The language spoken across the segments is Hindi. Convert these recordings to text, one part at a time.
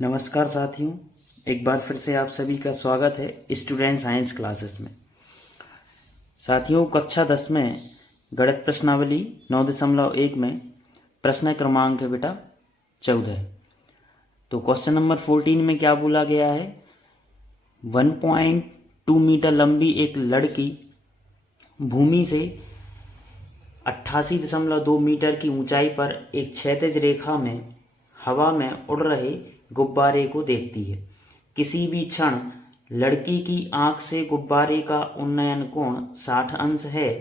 नमस्कार साथियों, एक बार फिर से आप सभी का स्वागत है स्टूडेंट साइंस क्लासेस में। साथियों, कक्षा 10 में गणित प्रश्नावली 9.1 में प्रश्न क्रमांक है बेटा 14। तो क्वेश्चन नंबर 14 में क्या बोला गया है? 1.2 मीटर लंबी एक लड़की भूमि से 88.2 मीटर की ऊंचाई पर एक क्षैतिज रेखा में हवा में उड़ रहे गुब्बारे को देखती है। किसी भी क्षण लड़की की आंख से गुब्बारे का उन्नयन कोण 60 अंश है।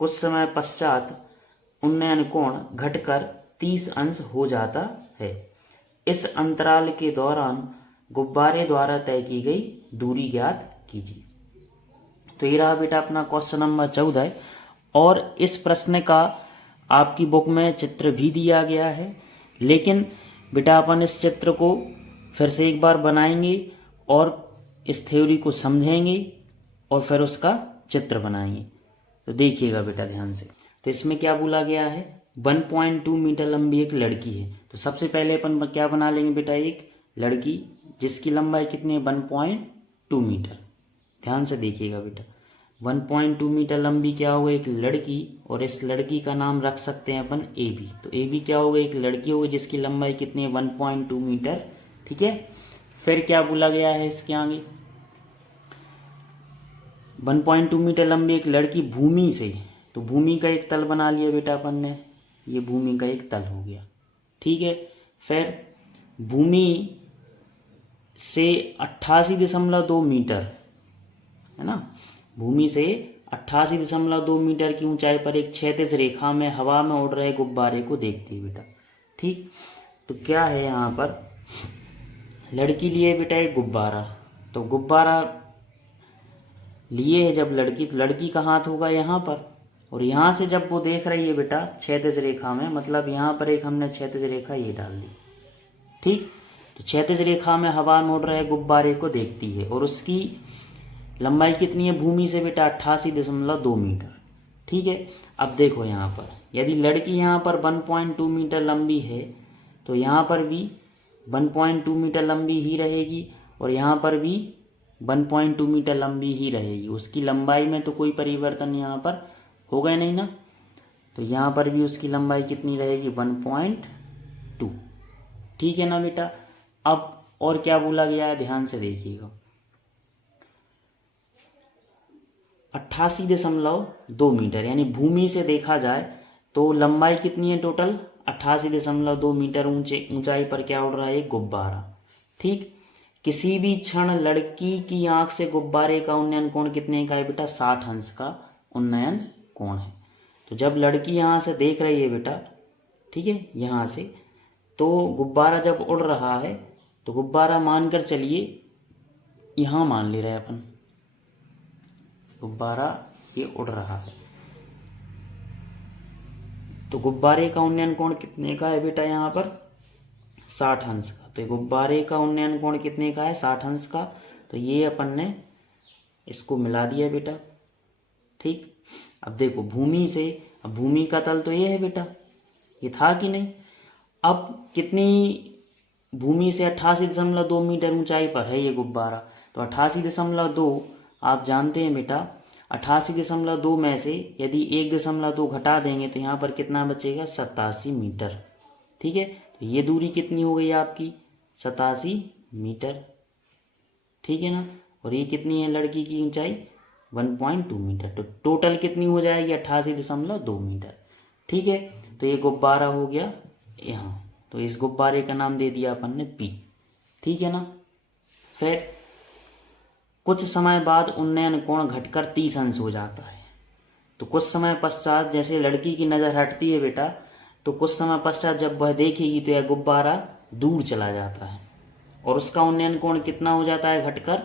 कुछ समय पश्चात उन्नयन कोण घटकर 30 अंश हो जाता है। इस अंतराल के दौरान गुब्बारे द्वारा तय की गई दूरी ज्ञात कीजिए। तो ये रहा बेटा अपना क्वेश्चन नंबर 14 और इस प्रश्न का आपकी बुक में चित्र भी दिया गया है, लेकिन बेटा अपन इस चित्र को फिर से एक बार बनाएंगे और इस थ्योरी को समझेंगे और फिर उसका चित्र बनाएंगे। तो देखिएगा बेटा ध्यान से। तो इसमें क्या बोला गया है? 1.2 मीटर लंबी एक लड़की है। तो सबसे पहले अपन क्या बना लेंगे बेटा? एक लड़की जिसकी लंबाई कितनी है? 1.2 मीटर। ध्यान से देखिएगा बेटा, 1.2 मीटर लंबी क्या होगा? एक लड़की, और इस लड़की का नाम रख सकते हैं अपन ए बी। तो ए बी क्या होगा? एक लड़की होगी जिसकी लंबाई कितनी है? 1.2 मीटर। ठीक है। फिर क्या बोला गया है इसके आगे? 1.2 मीटर लंबी एक लड़की भूमि से, तो भूमि का एक तल बना लिया बेटा अपन ने, ये भूमि का एक तल हो गया। ठीक है। फिर भूमि से 88.2 मीटर, है ना, भूमि से 88.2 मीटर की ऊंचाई पर एक क्षैतिज रेखा में हवा में उड़ रहे गुब्बारे को देखती है बेटा। ठीक। तो क्या है यहाँ पर? लड़की लिए बेटा एक गुब्बारा, तो गुब्बारा लिए है जब लड़की, तो लड़की का हाथ होगा यहाँ पर, और यहाँ से जब वो देख रही है बेटा क्षैतिज रेखा में, मतलब यहाँ पर एक हमने क्षैतिज रेखा ये डाल दी। ठीक। तो क्षैतिज रेखा में हवा में उड़ रहे गुब्बारे को देखती है और उसकी लंबाई कितनी है भूमि से बेटा? 88.2 मीटर। ठीक है। अब देखो यहाँ पर, यदि लड़की यहाँ पर 1.2 मीटर लंबी है तो यहाँ पर भी 1.2 मीटर लंबी ही रहेगी, और यहाँ पर भी 1.2 मीटर लंबी ही रहेगी। उसकी लंबाई में तो कोई परिवर्तन यहाँ पर होगा नहीं ना, तो यहाँ पर भी उसकी लंबाई कितनी रहेगी? 1.2। ठीक है ना बेटा। अब और क्या बोला गया है, ध्यान से देखिएगा। 88.2 मीटर, यानी भूमि से देखा जाए तो लंबाई कितनी है टोटल? 88.2 मीटर ऊंचाई पर क्या उड़ रहा है? एक गुब्बारा। ठीक। किसी भी क्षण लड़की की आंख से गुब्बारे का उन्नयन कोण कितने का है बेटा? 60 अंश का उन्नयन कोण है। तो जब लड़की यहाँ से देख रही है बेटा, ठीक है, यहाँ से, तो गुब्बारा जब उड़ रहा है, तो गुब्बारा मानकर चलिए यहाँ मान ले रहे हैं अपन, गुब्बारा ये उड़ रहा है, तो गुब्बारे का उन्नयन कोण कितने का है बेटा? यहाँ पर 60 अंश का। तो गुब्बारे का उन्नयन कोण कितने का है? 60 अंश का। तो ये अपन ने इसको मिला दिया बेटा। ठीक। अब देखो भूमि से, अब भूमि का तल तो ये है बेटा, ये था कि नहीं? अब कितनी, भूमि से 88.2 मीटर ऊंचाई पर है ये गुब्बारा, तो 88.2 आप जानते हैं बेटा, 88.2 में से यदि 1.2 घटा देंगे तो यहाँ पर कितना बचेगा? 87 मीटर। ठीक है। तो ये दूरी कितनी हो गई आपकी? 87 मीटर। ठीक है ना। और ये कितनी है लड़की की ऊंचाई? 1.2 मीटर। तो टोटल कितनी हो जाएगी? 88.2 मीटर। ठीक है। तो ये गुब्बारा हो गया यहाँ, तो इस गुब्बारे का नाम दे दिया अपन ने पी। ठीक है ना। फिर कुछ समय बाद उन्नयन कोण घटकर 30 अंश हो जाता है। तो कुछ समय पश्चात, जैसे लड़की की नज़र हटती है बेटा, तो कुछ समय पश्चात जब वह देखेगी तो यह गुब्बारा दूर चला जाता है और उसका उन्नयन कोण कितना हो जाता है? घटकर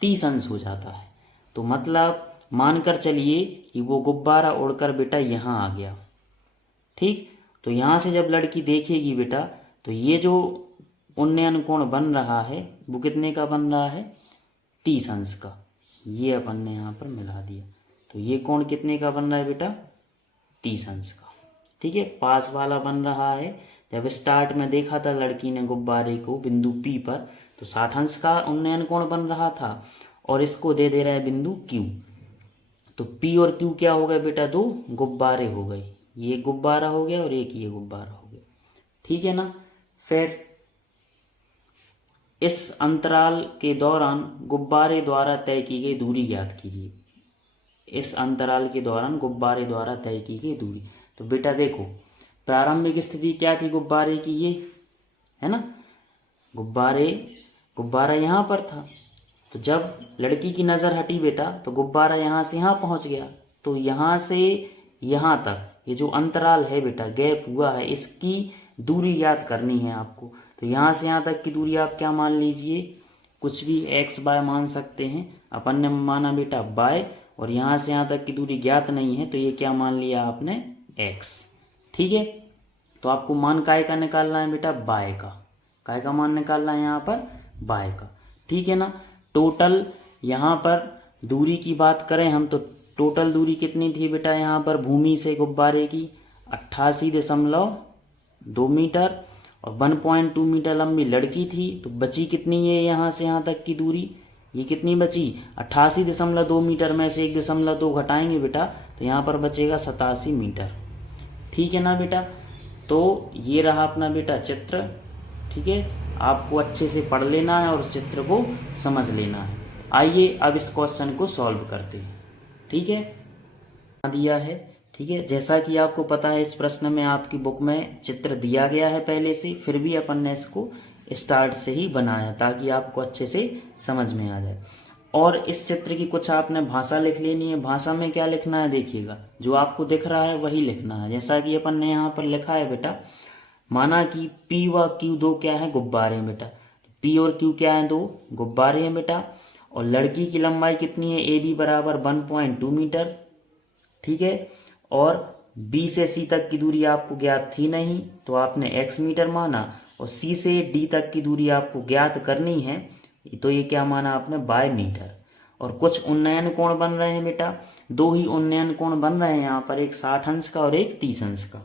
30 अंश हो जाता है। तो मतलब मानकर चलिए कि वो गुब्बारा उड़कर बेटा यहाँ आ गया। ठीक। तो यहाँ से जब लड़की देखेगी बेटा, तो ये जो उन्नयन कोण बन रहा है वो कितने का बन रहा है? 30 अंश का। ये अपन ने यहाँ पर मिला दिया। तो ये कोण कितने का बन रहा है बेटा? 30 अंश का। ठीक है। पास वाला बन रहा है जब स्टार्ट में देखा था लड़की ने गुब्बारे को बिंदु P पर, तो 60 अंश का उन्नयन कोण बन रहा था, और इसको दे रहा है बिंदु Q। तो P और Q क्या हो गए बेटा, दो गुब्बारे हो गए, ये गुब्बारा हो गया और एक ये गुब्बारा हो गया, ठीक है ना। फिर इस अंतराल के दौरान गुब्बारे द्वारा तय की गई दूरी ज्ञात कीजिए। इस अंतराल के दौरान गुब्बारे द्वारा तय की गई दूरी। तो बेटा देखो, प्रारंभिक स्थिति क्या थी गुब्बारे की, ये है ना, गुब्बारा यहाँ पर था। तो जब लड़की की नज़र हटी बेटा, तो गुब्बारा यहाँ से यहाँ पहुँच गया। तो यहाँ से यहाँ तक ये जो अंतराल है बेटा, गैप हुआ है, इसकी दूरी याद करनी है आपको। तो यहाँ से यहाँ तक की दूरी आप क्या मान लीजिए, कुछ भी x बाय मान सकते हैं। अपन ने माना बेटा y, और यहाँ से यहाँ तक की दूरी ज्ञात नहीं है, तो ये क्या मान लिया आपने, x, ठीक है। तो आपको मान काय का निकालना है बेटा, y का। काय का मान निकालना है यहाँ पर, y का, ठीक है ना। टोटल यहाँ पर दूरी की बात करें हम, तो टोटल दूरी कितनी थी बेटा यहाँ पर भूमि से गुब्बारे की, 88.2 मीटर, और 1.2 मीटर लंबी लड़की थी। तो बची कितनी है यहाँ से यहाँ तक की दूरी, ये कितनी बची, 88.2 मीटर में से 1.2 घटाएंगे बेटा, तो यहाँ पर बचेगा 87 मीटर, ठीक है ना बेटा। तो ये रहा अपना बेटा चित्र, ठीक है। आपको अच्छे से पढ़ लेना है और उस चित्र को समझ लेना है। आइए अब इस क्वेश्चन को सॉल्व करते हैं, ठीक है। दिया है, ठीक है। जैसा कि आपको पता है इस प्रश्न में आपकी बुक में चित्र दिया गया है पहले से, फिर भी अपन ने इसको स्टार्ट से ही बनाया ताकि आपको अच्छे से समझ में आ जाए। और इस चित्र की कुछ आपने भाषा लिख लेनी है। भाषा में क्या लिखना है देखिएगा, जो आपको दिख रहा है वही लिखना है। जैसा कि अपन ने यहाँ पर लिखा है बेटा, माना कि P व Q दो क्या है, गुब्बारे हैं बेटा। P और Q क्या है, दो गुब्बारे हैं बेटा। और लड़की की लंबाई कितनी है, AB बराबर 1.2 मीटर, ठीक है। और B से C तक की दूरी आपको ज्ञात थी नहीं, तो आपने x मीटर माना, और C से D तक की दूरी आपको ज्ञात करनी है, तो ये क्या माना आपने, बाय मीटर। और कुछ उन्नयन कोण बन रहे हैं बेटा, दो ही उन्नयन कोण बन रहे हैं यहाँ पर, एक 60 अंश का और एक 30 अंश का।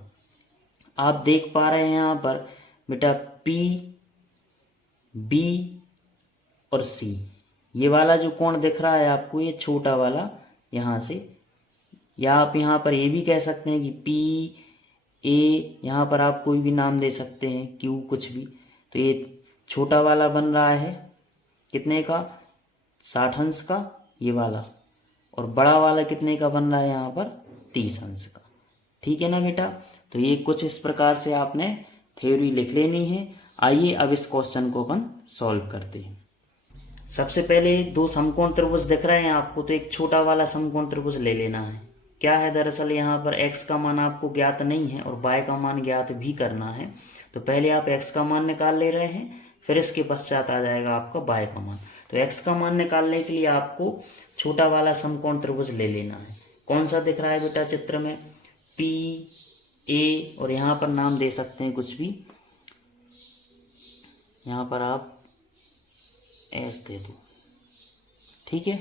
आप देख पा रहे हैं यहाँ पर बेटा P, B और C, ये वाला जो कोण दिख रहा है आपको, ये छोटा वाला यहाँ से, या आप यहाँ पर ये भी कह सकते हैं कि P A, यहाँ पर आप कोई भी नाम दे सकते हैं, Q कुछ भी। तो ये छोटा वाला बन रहा है कितने का, 60 अंश का ये वाला, और बड़ा वाला कितने का बन रहा है यहाँ पर, 30 अंश का, ठीक है ना बेटा। तो ये कुछ इस प्रकार से आपने थ्योरी लिख लेनी है। आइए अब इस क्वेश्चन को अपन सॉल्व करते हैं। सबसे पहले दो समकोण त्रिभुज दिख रहे हैं आपको, तो एक छोटा वाला समकोण त्रिभुज ले लेना है। क्या है दरअसल यहाँ पर x का मान आपको ज्ञात नहीं है और y का मान ज्ञात भी करना है। तो पहले आप x का मान निकाल ले रहे हैं, फिर इसके पश्चात आ जाएगा आपका y का मान। तो x का मान निकालने के लिए आपको छोटा वाला समकोण त्रिभुज ले लेना है। कौन सा दिख रहा है बेटा चित्र में, P A, और यहाँ पर नाम दे सकते हैं कुछ भी, यहाँ पर आप S दे दो, ठीक है।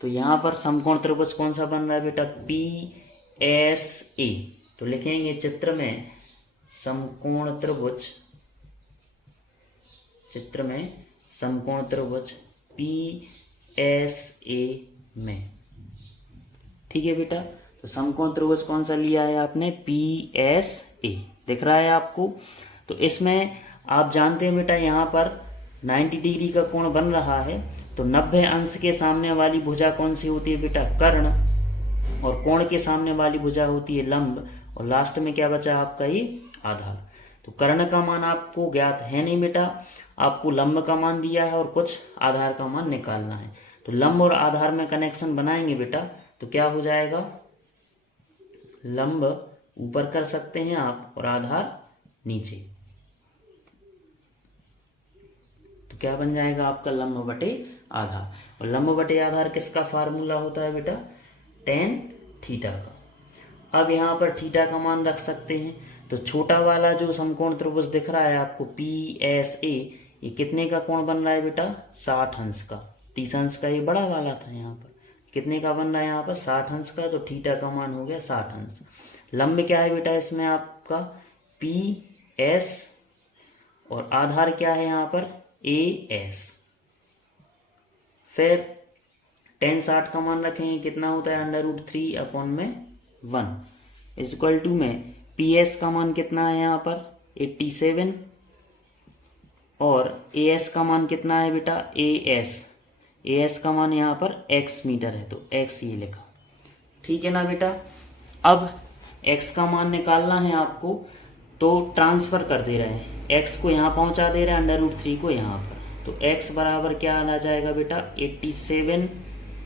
तो यहाँ पर समकोण त्रिभुज कौन सा बन रहा है बेटा, PSA। तो लिखेंगे चित्र में समकोण त्रिभुज, चित्र में समकोण त्रिभुज PSA में, ठीक है बेटा। तो समकोण त्रिभुज कौन सा लिया है आपने, PSA दिख रहा है आपको। तो इसमें आप जानते हैं बेटा यहाँ पर 90 डिग्री का कोण बन रहा है, तो 90 अंश के सामने वाली भुजा कौन सी होती है बेटा, कर्ण, और कोण के सामने वाली भुजा होती है लंब, और लास्ट में क्या बचा आपका, ये आधार। तो कर्ण का मान आपको ज्ञात है नहीं बेटा, आपको लंब का मान दिया है और कुछ आधार का मान निकालना है। तो लंब और आधार में कनेक्शन बनाएंगे बेटा, तो क्या हो जाएगा, लंब ऊपर कर सकते हैं आप और आधार नीचे। तो क्या बन जाएगा आपका, लंब बटे आधार। और लंब बटे आधार किसका फार्मूला होता है बेटा, tan थीटा का। अब यहाँ पर थीटा का मान रख सकते हैं। तो छोटा वाला जो समकोण त्रिभुज दिख रहा है आपको PSA, ये कितने का कोण बन रहा है बेटा, 60 अंश का। 30 अंश का ये बड़ा वाला था, यहाँ पर कितने का बन रहा है, यहाँ पर 60 अंश का। तो थीटा का मान हो गया 60 अंश। लंब क्या है बेटा इसमें आपका, एस और आधार क्या है यहाँ पर ए एस। फिर tan 60 का मान रखेंगे, कितना होता है √3/1 इज इक्वल टू में पी एस का मान कितना है यहाँ पर 87 और ए एस का मान कितना है बेटा ए एस का मान यहाँ पर x मीटर है तो x ये लिखा। ठीक है ना बेटा। अब x का मान निकालना है आपको, तो ट्रांसफर कर दे रहे हैं, x को यहाँ पहुँचा दे रहे हैं √3 को यहाँ पर, तो x बराबर क्या आ जाएगा बेटा 87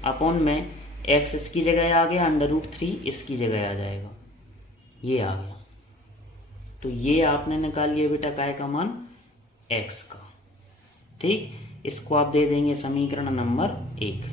अपॉन में x इसकी जगह आ गया, √3 इसकी जगह आ जाएगा, ये आ गया। तो ये आपने निकाल लिया बेटा काय का मान x का। ठीक, इसको आप दे देंगे समीकरण नंबर 1।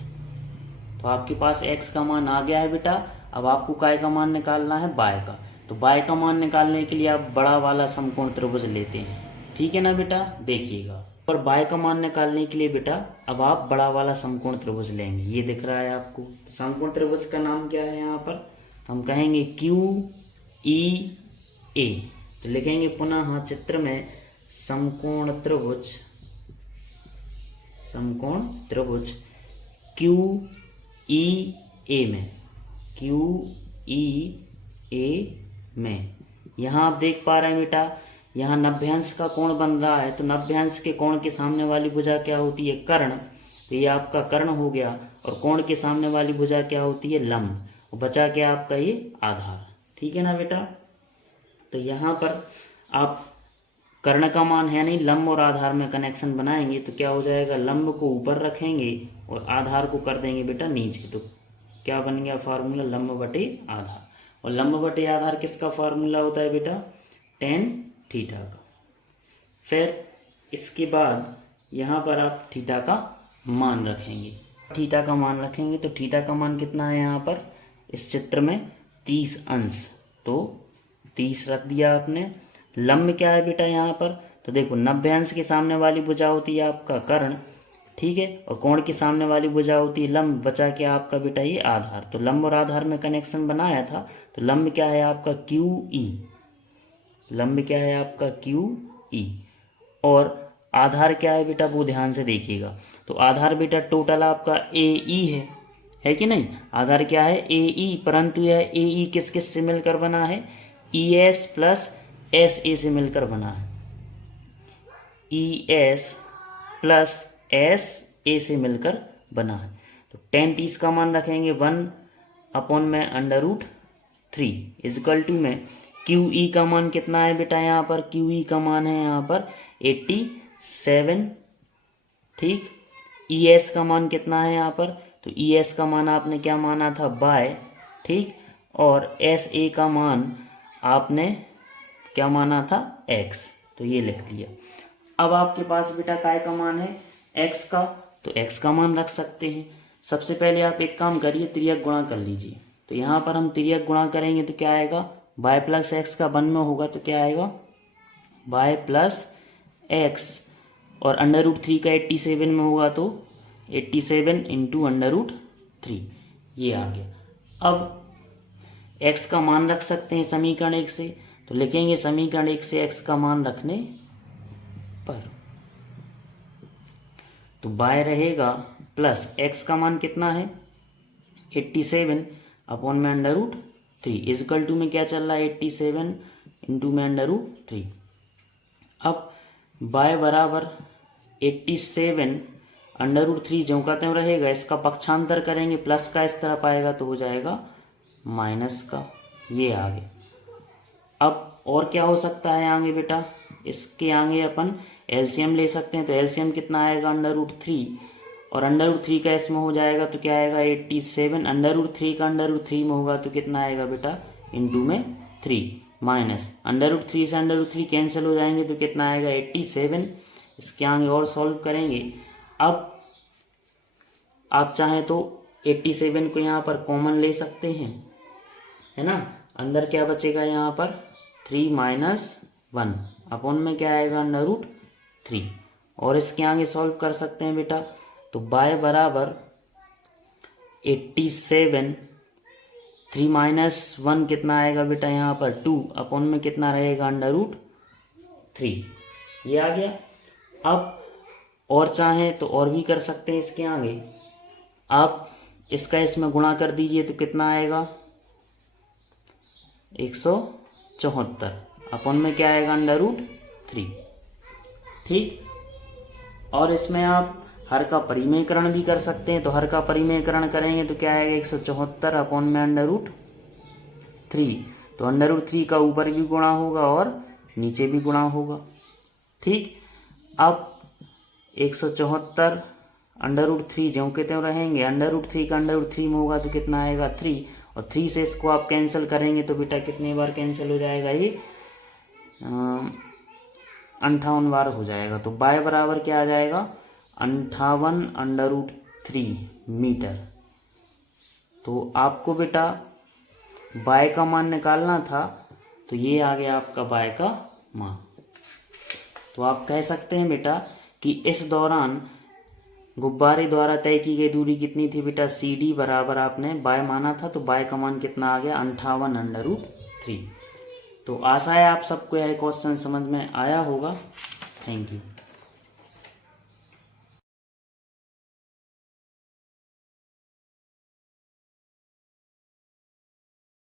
तो आपके पास x का मान आ गया है बेटा। अब आपको काय का मान निकालना है y का। तो y का मान निकालने के लिए आप बड़ा वाला समकोण त्रिभुज लेते हैं। ठीक है ना बेटा, देखिएगा। और y का मान निकालने के लिए बेटा अब आप बड़ा वाला समकोण त्रिभुज लेंगे, ये दिख रहा है आपको। समकोण त्रिभुज का नाम क्या है यहाँ पर, हम कहेंगे QEA। तो लिखेंगे पुनः हाँ चित्र में समकोण त्रिभुज QEA में यहाँ आप देख पा रहे हैं बेटा, यहाँ 90 अंश का कोण बन रहा है। तो 90 अंश के कोण के सामने वाली भुजा क्या होती है, कर्ण। तो ये आपका कर्ण हो गया, और कोण के सामने वाली भुजा क्या होती है, लंब। और बचा क्या आपका ये आधार। ठीक है ना बेटा। तो यहाँ पर आप कर्ण का मान है नहीं, लंब और आधार में कनेक्शन बनाएंगे तो क्या हो जाएगा, लंब को ऊपर रखेंगे और आधार को कर देंगे बेटा नीचे। तो क्या बन गया फार्मूला, लंब बटे आधार। और लंब बटे आधार किसका फार्मूला होता है बेटा, tan थीटा का। फिर इसके बाद यहाँ पर आप थीटा का मान रखेंगे। थीटा का मान रखेंगे तो थीटा का मान कितना है यहाँ पर इस चित्र में 30 अंश। तो 30 रख दिया आपने। लंब क्या है बेटा यहाँ पर, तो देखो 90 अंश के सामने वाली भुजा होती है आपका कर्ण, ठीक है, और कोण के सामने वाली भुजा होती है लंब। बचा क्या आपका बेटा ये आधार। तो लंब और आधार में कनेक्शन बनाया था। तो लंब क्या है आपका QE, लंब क्या है आपका QE, और आधार क्या है बेटा वो ध्यान से देखिएगा। तो आधार बेटा टोटल आपका AE है कि नहीं। आधार क्या है AE, परंतु यह AE किस किस से मिलकर बना है, ES प्लस SA से मिलकर बना है। ES प्लस SA से मिलकर बना है। तो tan 30 का मान रखेंगे 1/√3 इजकल टू में QE का मान कितना है बेटा यहाँ पर, QE का मान है यहाँ पर 87। ठीक, ES का मान कितना है यहाँ पर, तो ES का मान आपने क्या माना था बाय, ठीक, और SA का मान आपने क्या माना था x। तो ये लिख दिया। अब आपके पास बेटा काय का मान है x का, तो x का मान रख सकते हैं। सबसे पहले आप एक काम करिए, तिर्यक गुणा कर लीजिए। तो यहाँ पर हम तिर्यक गुणा करेंगे तो क्या आएगा, y प्लस एक्स का 1 में होगा तो क्या आएगा y प्लस एक्स, और √3 का 87 में होगा तो 87 इंटू √3, ये आ गया। अब x का मान रख सकते हैं समीकरण 1 से। तो लिखेंगे समीकरण 1 से x का मान रखने पर तो y रहेगा प्लस x का मान कितना है 87 अपॉन में √3 इजकल टू में क्या चल रहा है 87 इंटू में √3। अब y बराबर 87 √3 जो का त्यों रहेगा, इसका पक्षांतर करेंगे, प्लस का इस तरफ आएगा तो हो जाएगा माइनस का, ये आगे। अब और क्या हो सकता है आगे बेटा, इसके आगे अपन एलसीएम ले सकते हैं। तो एलसीएम कितना आएगा √3, और √3 का इसमें हो जाएगा तो क्या आएगा 87, √3 का √3 में होगा तो कितना आएगा बेटा इंटू में 3, माइनस √3 से √3 कैंसिल हो जाएंगे तो कितना आएगा 87। इसके आगे और सॉल्व करेंगे। अब आप चाहें तो 87 को यहाँ पर कॉमन ले सकते हैं, है ना। अंदर क्या बचेगा यहाँ पर 3 माइनस 1 अपॉन में क्या आएगा √3, और इसके आगे सॉल्व कर सकते हैं बेटा। तो y बराबर 87, 3 माइनस 1 कितना आएगा बेटा यहाँ पर 2 अपॉन में कितना रहेगा 3, ये आ गया। अब और चाहें तो और भी कर सकते हैं इसके आगे। आप इसका इसमें गुणा कर दीजिए तो कितना आएगा 174 अपन में क्या आएगा √3। ठीक, और इसमें आप हर का परिमेयकरण भी कर सकते हैं। तो हर का परिमेयकरण करेंगे तो क्या आएगा 174 अपन में √3। तो √3 का ऊपर भी गुणा होगा और नीचे भी गुणा होगा। ठीक, अब 174 √3 ज्यों के त्यों रहेंगे। √3 का √3 में होगा तो कितना आएगा 3, और 3 से इसको आप कैंसिल करेंगे तो बेटा कितने बार कैंसिल हो जाएगा ये 58 बार हो जाएगा। तो y बराबर क्या आ जाएगा 58√3 मीटर। तो आपको बेटा y का मान निकालना था, तो ये आ गया आपका y का मान। तो आप कह सकते हैं बेटा कि इस दौरान गुब्बारे द्वारा तय की गई दूरी कितनी थी बेटा CD बराबर आपने y माना था, तो y का मान कितना आ गया 58√3। तो आशा है आप सबको यह क्वेश्चन समझ में आया होगा। Thank you.